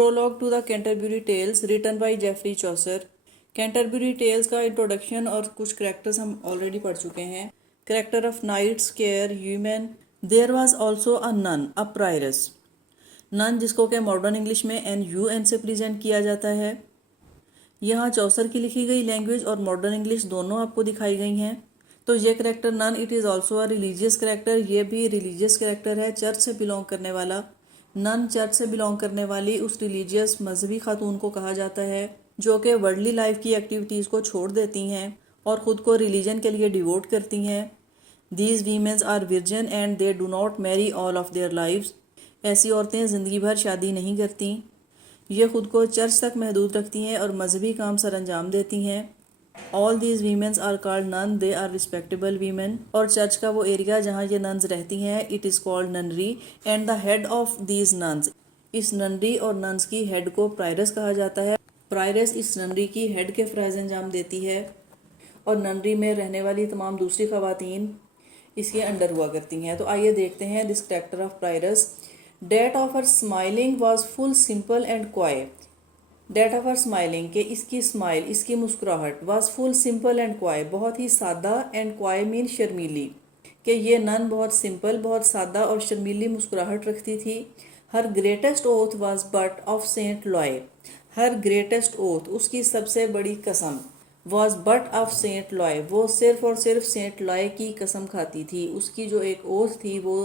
Prologue to the Canterbury tales written by Geoffrey Chaucer. Canterbury tales का introduction और कुछ characters हम already पढ़ चुके हैं। Character of knight squire yeoman. There was also a nun a prioress. Nun जिसको के मॉडर्न इंग्लिश में NUN से प्रेजेंट किया जाता है। यहाँ चौसर की लिखी गई लैंग्वेज और मॉडर्न इंग्लिश दोनों आपको दिखाई गई हैं। तो ये character nun it is also a religious character, ये भी रिलीजियस करेक्टर है, चर्च से बिलोंग करने वाला। नन चर्च से बिलोंग करने वाली उस रिलीजियस मजहबी खातून को कहा जाता है जो कि वर्ल्डली लाइफ की एक्टिविटीज़ को छोड़ देती हैं और ख़ुद को रिलीजन के लिए डिवोट करती हैं। These womens are virgin and they do not marry all of their lives. ऐसी औरतें ज़िंदगी भर शादी नहीं करती, ये खुद को चर्च तक महदूद रखती हैं और मजहबी काम सर अंजाम देती हैं। All these womens are called nun, they are respectable women. और चर्च का वो एरिया जहाँ ये नन्स रहती हैं it is called nunnery and the head of these nuns, इस ननरी और नन्स की हेड को प्रायरस कहा जाता है। प्रायरस इस ननरी की हेड के फ़राइज़ अंजाम देती है और ननरी में रहने वाली तमाम दूसरी ख़वातीन इसके अंडर हुआ करती हैं। तो आइए देखते हैं this character of prioress. That of her smiling was full simple and quiet. That of her smiling के इसकी स्माइल, इसकी मुस्कुराहट, was full simple and coy, बहुत ही सादा, एंड क्वाई मीन शर्मीली, कि ये नन बहुत सिंपल, बहुत सादा और शर्मीली मुस्कुराहट रखती थी। Her greatest oath was but of Saint Loy. Her greatest oath, उसकी सबसे बड़ी कसम, was but of Saint Loy, वो सिर्फ और सिर्फ सेंट लॉय की कसम खाती थी। उसकी जो एक ओथ थी वो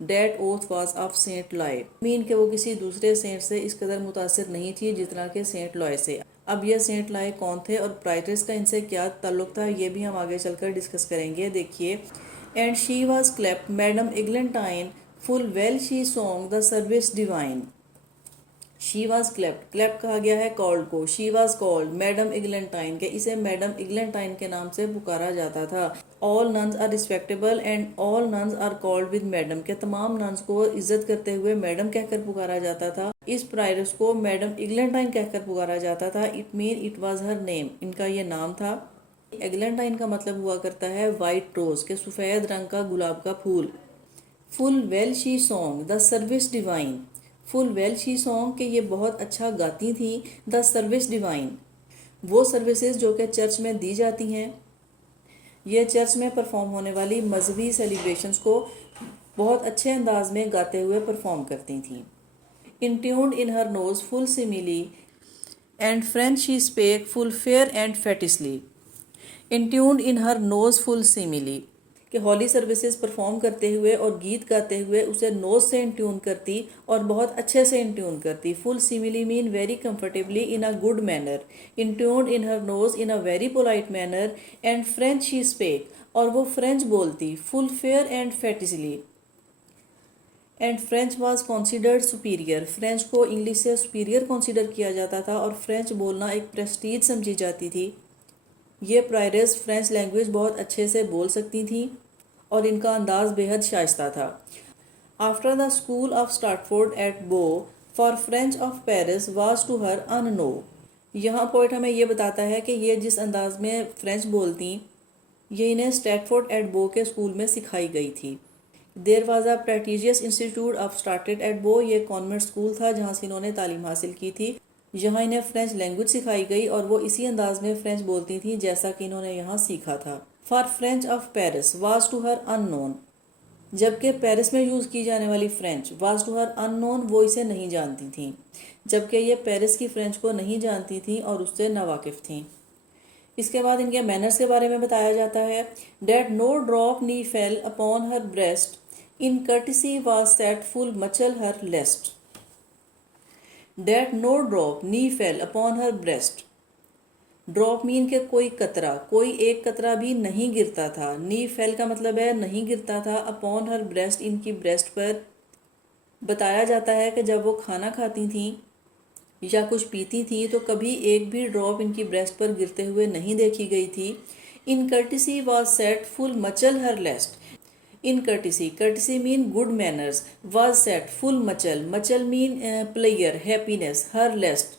that oath was of Saint Loy, mean के वो किसी दूसरे सेंट से इस कदर मुतासिर नहीं थी जितना कि सेंट लॉय से। अब ये सेंट लॉय कौन थे और प्रायरस का इनसे क्या ताल्लुक था ये भी हम आगे चलकर डिस्कस करेंगे। देखिए, and she was cleped madam Eglantine full well she sang the service divine. She was cleped, cleped कहा गया है कॉल्ड को। She was called madam Eglantine, के इसे मैडम इग्लेंटाइन के नाम से पुकारा जाता था। All nuns are respectable and all nuns are called with madam, के तमाम नन्स को इज्जत करते हुए मैडम कहकर पुकारा जाता था। इस प्रायरस को मैडम इग्लेंटाइन कहकर पुकारा जाता था। It mean it was her name, इनका ये नाम था। एग्लेंटाइन का मतलब हुआ करता है वाइट रोज, के सफ़ेद रंग का गुलाब का फूल। Full well she sang the service divine, full well she sang के ये बहुत अच्छा गाती थी। द सर्विस डिवाइन, वो सर्विसेज जो कि चर्च में दी जाती हैं, ये चर्च में परफॉर्म होने वाली मजहबी सेलिब्रेशंस को बहुत अच्छे अंदाज में गाते हुए परफॉर्म करती थी। In tuned in her nose full seemly and French she spake full fair and fetisly. In tuned in her nose full seemly, कि हॉली सर्विसेज परफॉर्म करते हुए और गीत गाते हुए उसे नोज से इंट्यून करती और बहुत अच्छे से इंट्यून करती। Full seemly mean very comfortably in a good manner, entuned in her nose in a very polite manner, and French she spake, और वो फ्रेंच बोलती। Full fair and fetisly, and French was considered superior, French को English से superior consider किया जाता था और French बोलना एक प्रेस्टीज समझी जाती थी। ये प्रायरस फ्रेंच लैंग्वेज बहुत अच्छे से बोल सकती थी और इनका अंदाज बेहद शाइस्ता था। After the school of Stratford at Bow for French of Paris was to her unknown. यहाँ पोइट हमें ये बताता है कि ये जिस अंदाज में फ्रेंच बोलती, ये इन्हें स्टैटफोर्ड एट बो के स्कूल में सिखाई गई थी। There was a prestigious institute of started at बो, ये कॉन्वेंट स्कूल था जहाँ से इन्होंने तालीम हासिल की थी। यहाँ इन्हें फ्रेंच लैंग्वेज सिखाई गई और वो इसी अंदाज में फ्रेंच बोलती थी जैसा कि इन्होंने यहाँ सीखा था। For French of Paris was to her unknown, जबकि पेरिस में यूज़ की जाने वाली French was to her unknown, वो इसे नहीं जानती थी, जबकि ये पेरिस की फ्रेंच को नहीं जानती थी और उससे नावाकिफ़ थी। इसके बाद इनके मैनर्स के बारे में बताया जाता है। That no drop ne fell upon her breast, in courtesy was set full muchel her lest. That no drop ne fell upon her breast, drop mean के कोई कतरा, कोई एक कतरा भी नहीं गिरता था। नी फेल का मतलब है नहीं गिरता था। अपॉन हर ब्रेस्ट, इनकी ब्रेस्ट पर। बताया जाता है कि जब वो खाना खाती थी या कुछ पीती थी तो कभी एक भी ड्रॉप इनकी ब्रेस्ट पर गिरते हुए नहीं देखी गई थी। In courtesy was set full muchel her lest, in courtesy, courtesy mean good manners, was set full muchel, muchel mean player happiness, her lest,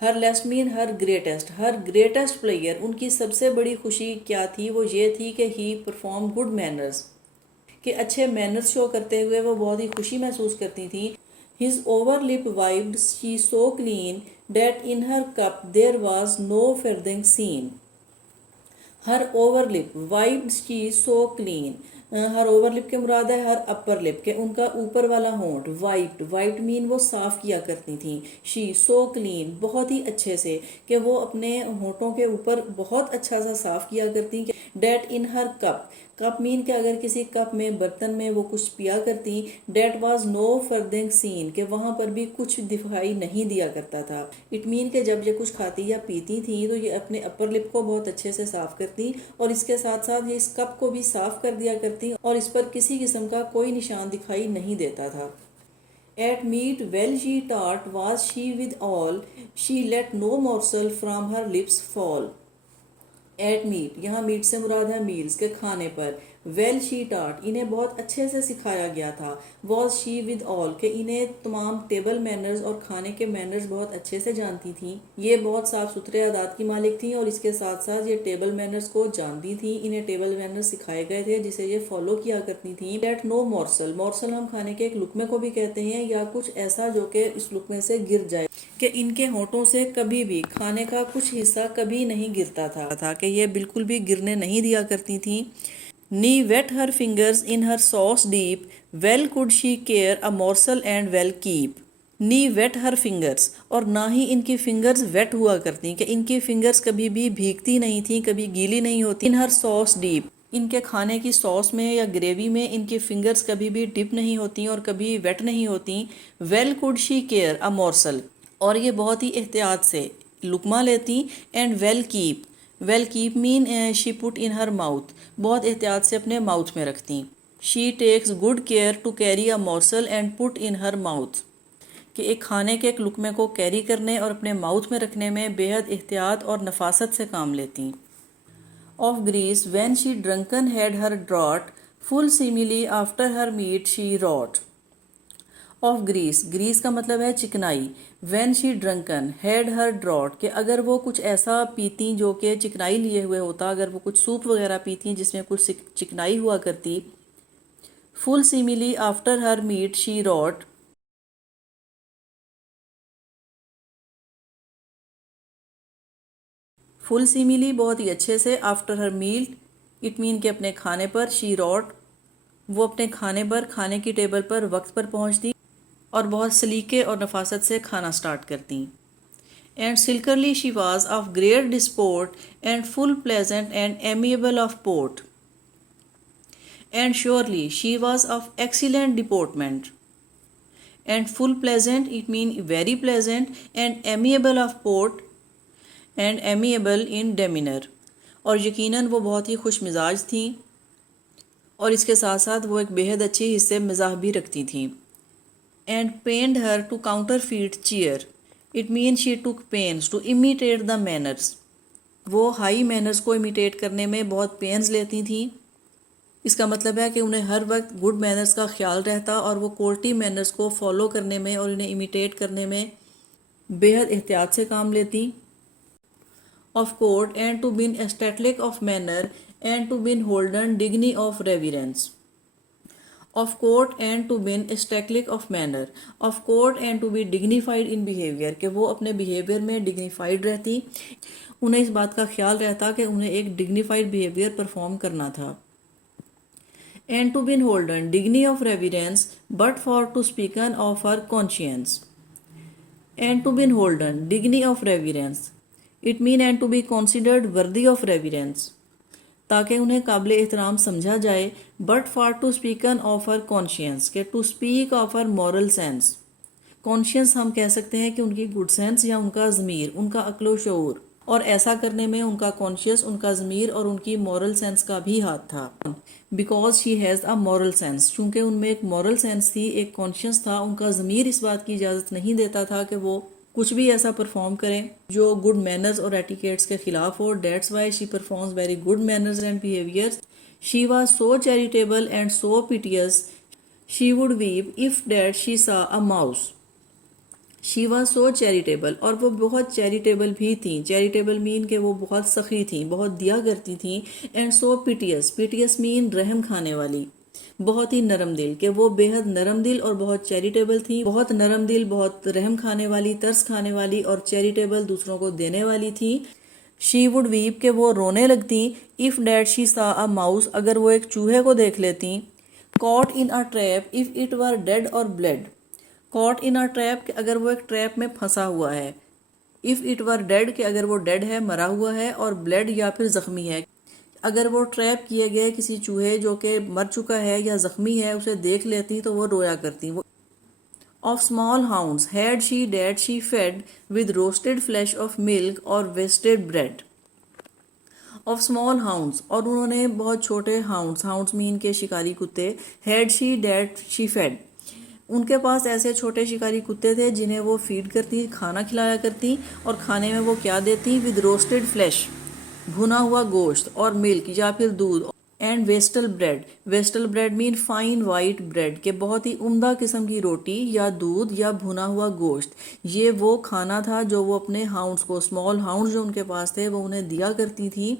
her lest mean her greatest player, उनकी सबसे बड़ी खुशी क्या थी, वो ये थी कि ही परफॉर्म गुड मैनर्स, कि अच्छे मैनर्स शो करते हुए वो बहुत ही खुशी महसूस करती थी। His over lip wiped she so clean that in her cup there was no furthering seen. Her over lip wiped she so clean. Her over lip के मुराद है हर अपर लिप के उनका ऊपर वाला होंठ वाइप्ड। वाइप्ड मीन वो साफ किया करती थी। शी सो क्लीन बहुत ही अच्छे से, कि वो अपने होंठों के ऊपर बहुत अच्छा सा साफ किया करती। डेट इन हर कप, कप मीन के अगर किसी कप में बर्तन में वो कुछ पिया करती। डेट वाज नो फर्दिंग सीन, के वहाँ पर भी कुछ दिखाई नहीं दिया करता था। इट मीन के जब ये कुछ खाती या पीती थी तो ये अपने अपर लिप को बहुत अच्छे से साफ करती और इसके साथ साथ ये इस कप को भी साफ कर दिया करती और इस पर किसी किस्म का कोई निशान दिखाई नहीं देता था। At meat well she taught was she with all, she let no morsel from her lips fall. At meat, यहाँ मीट से मुराद है मील्स के खाने पर। वेल शी टाट, इन्हें बहुत अच्छे से सिखाया गया था। वॉज शी विद ऑल, के इन्हें तमाम टेबल मैनर्स और खाने के मैनर्स बहुत अच्छे से जानती थी। ये बहुत साफ सुथरे आदात की मालिक थी और इसके साथ साथ ये टेबल मैनर्स को जानती थी। इन्हें टेबल मैनर्स सिखाए गए थे जिसे ये फॉलो किया करती थी। डेट नो मॉर्सल, मॉर्सल हम खाने के एक लुकमे को भी कहते हैं या कुछ ऐसा जो कि इस लुकमे से गिर जाए, कि इनके होंठों से कभी भी खाने का कुछ हिस्सा कभी नहीं गिरता था कि ये बिल्कुल भी गिरने नहीं दिया करती थी। Ne wet her fingers in her sauce deep, well could she carry a morsel and well keep. Ne wet her fingers, और ना ही इनकी फिंगर्स वेट हुआ करती, कि इनकी फिंगर्स कभी भी भीगती नहीं थी, कभी गीली नहीं होती। इन हर सॉस डीप, इनके खाने की सॉस में या ग्रेवी में इनकी फिंगर्स कभी भी डिप नहीं होती और कभी वेट नहीं होती। Well could she carry a morsel, और ये बहुत ही एहतियात से लुकमा लेती। And well keep, well keep mean she put in her mouth, बहुत एहतियात से अपने माउथ में रखती। She takes good care to carry a morsel and put in her mouth, कि एक खाने के एक लुकमे को कैरी करने और अपने माउथ में रखने में बेहद एहतियात और नफासत से काम लेती। Of grease when she drunken had her draught, full seemly after her meat she raught. Of grease, grease का मतलब है चिकनाई। When she drunken had her draught, कि अगर वो कुछ ऐसा पीती जो कि चिकनाई लिए हुए होता, अगर वो कुछ सूप वगैरह पीती जिसमें कुछ चिकनाई हुआ करती। Full seemly after her meat she raught, full seemly बहुत ही अच्छे से, after her meal it mean के अपने खाने पर, शी रॉट वो अपने खाने पर, खाने की टेबल पर वक्त पर पहुंचती और बहुत सलीके और नफासत से खाना स्टार्ट करती। And silkerly she was of great disport, and full pleasant and amiable of port. And surely she was of excellent deportment. And full pleasant, it means very pleasant, and amiable of port, and amiable in demeanor. और यकीनन वो बहुत ही खुश मिजाज थी और इसके साथ साथ वो एक बेहद अच्छी हिस्से मिजाज भी रखती थी। And pained her to counterfeit cheer. It means she took pains to imitate the manners. वो हाई मैनर्स को इमिटेट करने में बहुत पेन्स लेती थी। इसका मतलब है कि उन्हें हर वक्त गुड मैनर्स का ख्याल रहता और वो कोर्टी मैनर्स को फॉलो करने में और इन्हें इमिटेट करने में बेहद एहतियात से काम लेती। Of court and to been estatlich of manner and to been holden digne of reverence. Of court and to been estatlich of manner, of court and to be dignified in behaviour, कि वो अपने behaviour में dignified रहती। उन्हें इस बात का ख्याल रहता कि उन्हें एक डिग्निफाइड बिहेवियर परफॉर्म करना था। And to been holden digne of reverence but for to spoken of her conscience. And to been holden digne of reverence, it mean and to be considered worthy of reverence, ताकि उन्हें काबिल एहतराम समझा जाए। But for to spoken of her conscience, के to speak of her moral sense. Conscience हम कह सकते हैं कि उनकी गुड सेंस या उनका ज़मीर, उनका अक्लो शऊर, और ऐसा करने में उनका कॉन्शियस, उनका ज़मीर और उनकी मॉरल सेंस का भी हाथ था। Because she has a moral sense, चूँकि उनमें एक मॉरल सेंस थी, एक कॉन्शियस था, उनका ज़मीर इस बात की इजाज़त नहीं देता था कि वो कुछ भी ऐसा परफॉर्म करें जो गुड मैनर्स और एटिकेट्स के खिलाफ हो। That's why she performs very good manners and behaviours. She was so charitable and so pitous, she would weep if that she saw a mouse. She was so charitable, और वो बहुत charitable भी थी। Charitable mean के वो बहुत सखी थी, बहुत दिया करती थी। एंड सो पिटियस, पिटियस मीन रहम खाने वाली। बहुत ही नरम दिल, कि वो बेहद नरम दिल और बहुत चैरिटेबल थी, बहुत नरम दिल, बहुत रहम खाने वाली, तरस खाने वाली और चैरिटेबल, दूसरों को देने वाली थी। शी वुड वीप, के वो रोने लगती। If that she saw a mouse, अगर वो एक चूहे को देख लेती। Caught in a trap if it were dead or bled, caught in a trap, अगर वो एक ट्रैप में फंसा हुआ है। इफ़ इट वर डेड, कि अगर वो डेड है, मरा हुआ है, और ब्लेड या फिर ज़ख्मी है, अगर वो ट्रैप किए गए किसी चूहे जो कि मर चुका है या ज़ख्मी है उसे देख लेती तो वो रोया करती। वो of small hounds had she that she fed with roasted flesh or milk और wasted bread. Of small hounds, और उन्होंने बहुत छोटे हाउंड्स, हाउंड्स मीन के शिकारी कुत्ते, had she that she fade, उनके पास ऐसे छोटे शिकारी कुत्ते थे जिन्हें वो फीड करती, खाना खिलाया करती, और खाने में वो क्या देती, विद रोस्टेड फ्लैश, भुना हुआ गोश्त, और मिल्क या फिर दूध, and wastel bread, wastel bread mean fine white bread, के बहुत ही उम्दा किस्म की रोटी या दूध या भुना हुआ गोश्त। ये वो खाना था जो वो अपने हाउंड्स को, स्मॉल हाउंड्स जो उनके पास थे, वो उन्हें दिया करती थी।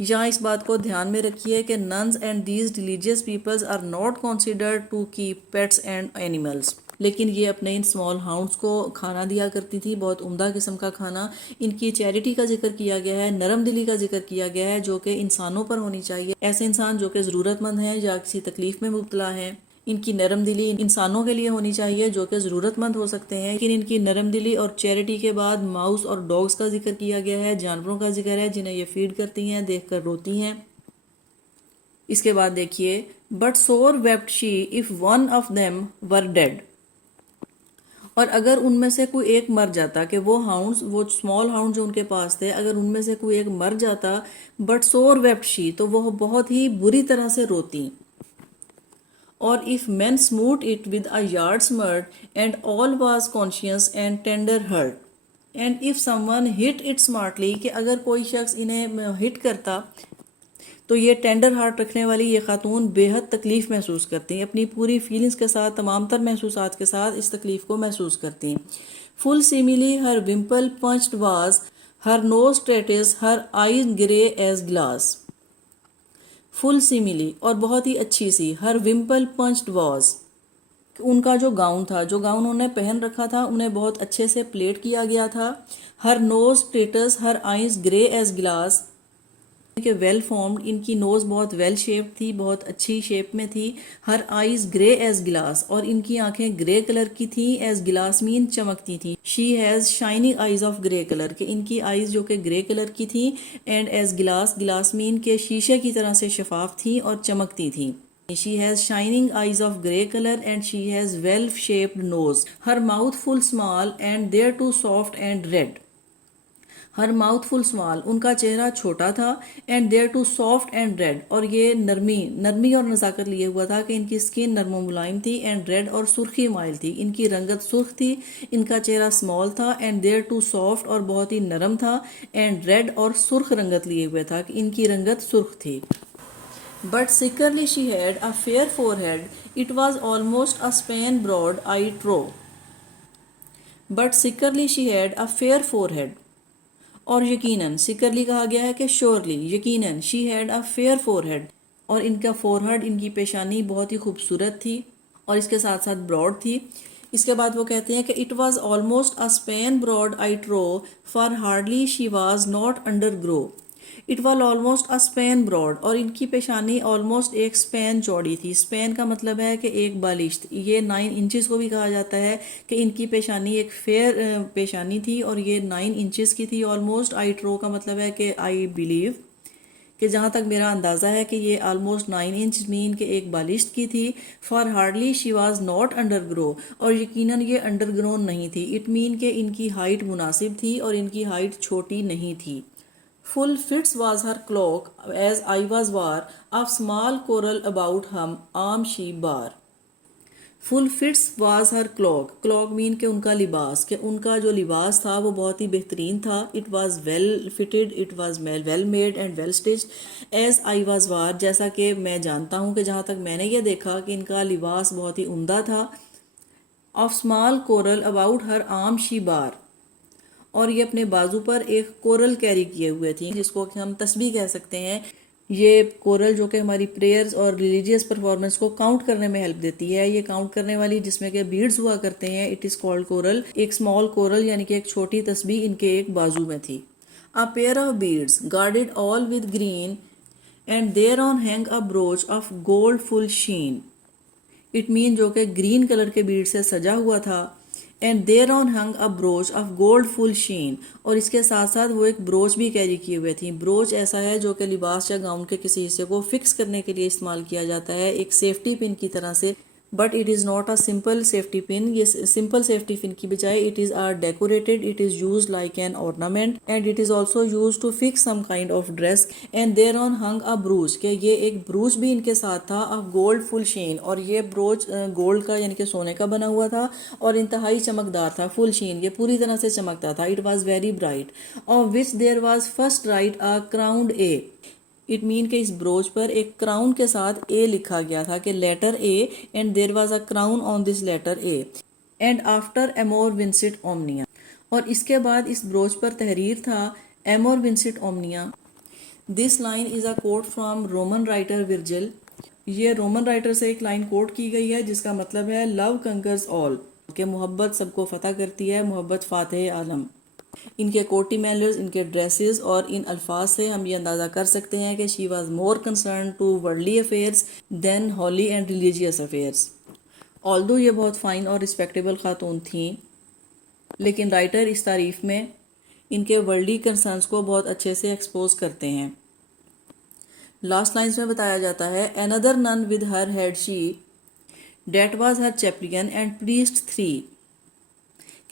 यहाँ इस बात को ध्यान में रखिए कि nuns and these religious peoples are not considered to keep pets and animals, लेकिन ये अपने इन स्मॉल हाउंड्स को खाना दिया करती थी, बहुत उम्दा किस्म का खाना। इनकी चैरिटी का जिक्र किया गया है, नरम दिली का जिक्र किया गया है, जो कि इंसानों पर होनी चाहिए, ऐसे इंसान जो कि ज़रूरतमंद हैं या किसी तकलीफ में मुब्तला हैं। इनकी नरम दिली इंसानों के लिए होनी चाहिए जो कि ज़रूरतमंद हो सकते हैं, लेकिन इनकी नरम दिली और चैरिटी के बाद माउस और डॉग्स का जिक्र किया गया है, जानवरों का जिक्र है जिन्हें ये फीड करती हैं, देखकर रोती हैं। इसके बाद देखिए, बट सोर wept she if one of them were dead, और अगर उनमें से कोई एक मर जाता, कि वो हाउंड्स, वो स्मॉल हाउंड जो उनके पास थे, अगर उनमें से कोई एक मर जाता, बट सोर वेप्ट शी, तो वह बहुत ही बुरी तरह से रोती। और if men smote it with a yard's mud and all was conscious and tender hurt, and if someone hit it smartly, कि अगर कोई शख्स इन्हें हिट करता तो ये टेंडर हार्ट रखने वाली ये खातून बेहद तकलीफ़ महसूस करती हैं, अपनी पूरी फीलिंग्स के साथ, तमाम तर महसूसात के साथ इस तकलीफ़ को महसूस करती हैं। Full seemly her wimple pinched was, her nose tretis, her eyes grey as glass. Full seemly, और बहुत ही अच्छी सी, हर विम्पल पंच्ड वॉज, उनका जो गाउन था, जो गाउन उन्होंने पहन रखा था, उन्हें बहुत अच्छे से प्लेट किया गया था। Her nose status, her eyes grey as glass, के वेल फॉर्म्ड, इनकी नोज़ बहुत वेल शेप्ड थी, बहुत अच्छी शेप में थी। Her eyes grey as glass, और इनकी आंखें ग्रे कलर की थी, एज ग्लास मीन चमकती थी। She has shining eyes of grey colour, के इनकी आइज जो कि ग्रे कलर की थी, and as glass, glass mean के शीशे की तरह से शफाफ थी और चमकती थी। She has shining eyes of grey color and she has well-shaped nose. Her mouth full small and thereto soft and red. Her mouth full small, उनका चेहरा छोटा था, and thereto soft and red, और ये नरमी और नज़ाकत लिए हुआ था कि इनकी स्किन नरम मुलायम थी, एंड रेड और सुर्खी माइल थी, इनकी रंगत सुर्ख थी। इनका चेहरा स्मॉल था, एंड देयर टू सॉफ्ट, और बहुत ही नरम था, एंड रेड और सुर्ख रंगत लिए हुए था, कि इनकी रंगत सुर्ख थी। But sickerly she had a fair forehead, it was almost a span broad, I trow. But sickerly she had a fair forehead, और यकीनन, सिकरली कहा गया है कि श्योरली, यकीनन, she had a fair forehead, और इनका फोरहेड, इनकी पेशानी बहुत ही खूबसूरत थी और इसके साथ साथ ब्रॉड थी। इसके बाद वो कहते हैं कि it was almost a span broad I trow, for hardly she was not undergrow. It was almost a span broad, और इनकी पेशानी ऑलमोस्ट एक स्पैन चौड़ी थी। स्पैन का मतलब है कि एक बालिश्त, ये 9 इंचज़ को भी कहा जाता है, कि इनकी पेशानी एक फेयर पेशानी थी और ये 9 इंचज़ की थी ऑलमोस्ट। आई ट्रो का मतलब है कि आई बिलीव, कि जहाँ तक मेरा अंदाज़ा है कि ये आलमोस्ट 9 इंच मीन के एक बालिश्त की थी। For hardly she was not under grow, और यकीनन ये अंडर ग्रोन नहीं थी। इट मीन के इनकी हाइट मुनासिब थी और इनकी हाइट छोटी नहीं थी। Full fits was her cloak, as I was wore, of small coral about him, arm she bar. Full fits was her clock, clock mean के उनका लिबास, के उनका जो लिबास था वो बहुत ही बेहतरीन था। It was well fitted, it was well made and well stitched as I was war, जैसा कि मैं जानता हूँ, कि जहाँ तक मैंने ये देखा कि इनका लिबास बहुत ही उम्दा था। Of small coral about her arm she bare, और ये अपने बाजू पर एक कोरल कैरी किए हुए थी, जिसको हम तस्बीह कह सकते हैं, ये कोरल जो कि हमारी प्रेयर्स और रिलीजियस परफॉर्मेंस को काउंट करने में हेल्प देती है। ये काउंट करने वाली जिसमें के बीड्स हुआ करते हैं, इट इज़ कॉल्ड कोरल। एक स्मॉल कोरल यानी कि एक छोटी तस्बीह इनके एक बाजू में थी। A pair of beads gauded all with green and thereon hang a brooch of gold full sheen. It mean जो कि ग्रीन कलर के बीड से सजा हुआ था। And thereon hung a brooch of gold full sheen, और इसके साथ साथ वो एक ब्रोच भी कैरी किए हुए थी। ब्रोच ऐसा है जो कि लिबास या गाउन के किसी हिस्से को फिक्स करने के लिए इस्तेमाल किया जाता है, एक सेफ्टी पिन की तरह से। But it is not a simple safety pin. ये सिंपल सेफ्टी पिन की बजाय it is are decorated, it is use like an ornament and it is also use to fix some kind of dress. And thereon hung a brooch, के ये एक ब्रूच भी इनके साथ था ऑफ गोल्ड फुल शीन, और ये broach gold का यानी कि सोने का बना हुआ था और इंतहाई चमकदार था। फुल शीन, ये पूरी तरह से चमकता था। It was very bright of which there was first write a crowned A. It mean के इस ब्रोच पर एक क्राउन के साथ ए लिखा गया था, कि letter A, and there was a crown on this letter A and after एमोर विंसिट ओमनिया। और इसके बाद इस ब्रोच पर तहरीर था एमोर विंसिट ओमनिया। This line is a quote from Roman writer Virgil. ये रोमन राइटर से एक लाइन कोट की गई है जिसका मतलब है लव कंकर्स ऑल, कि मोहब्बत सबको फतह करती है, मोहब्बत फातह आलम। इनके कोटी मैनर्स, इनके ड्रेसेस और इन अल्फाज से हम ये अंदाज़ा कर सकते हैं कि she was more concern to worldly affairs than holy and religious affairs. Although ये बहुत फ़ाइन और रिस्पेक्टेबल खातून थीं, लेकिन राइटर इस तारीफ़ में इनके वर्ल्डली कंसर्न्स को बहुत अच्छे से एक्सपोज करते हैं। लास्ट लाइन्स में बताया जाता है, another nun with her had she that was her chaplain and priest three,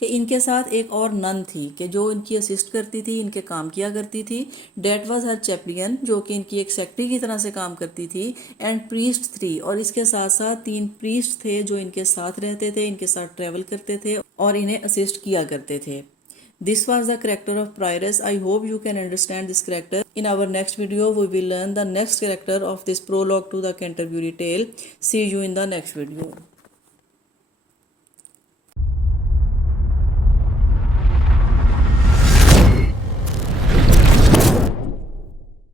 कि इनके साथ एक और नन थी कि जो इनकी असिस्ट करती थी, इनके काम किया करती थी। डेट वाज हर चैप्लियन, जो कि इनकी एक सेक्रेटरी की तरह से काम करती थी। एंड प्रीस्ट थ्री, और इसके साथ साथ 3 प्रीस्ट थे जो इनके साथ रहते थे, इनके साथ ट्रेवल करते थे और इन्हें असिस्ट किया करते थे। This was the character of Prioress. I hope you can understand this character. In our next video, we will learn the next character of this prologue to the Canterbury Tale. See you in the next video.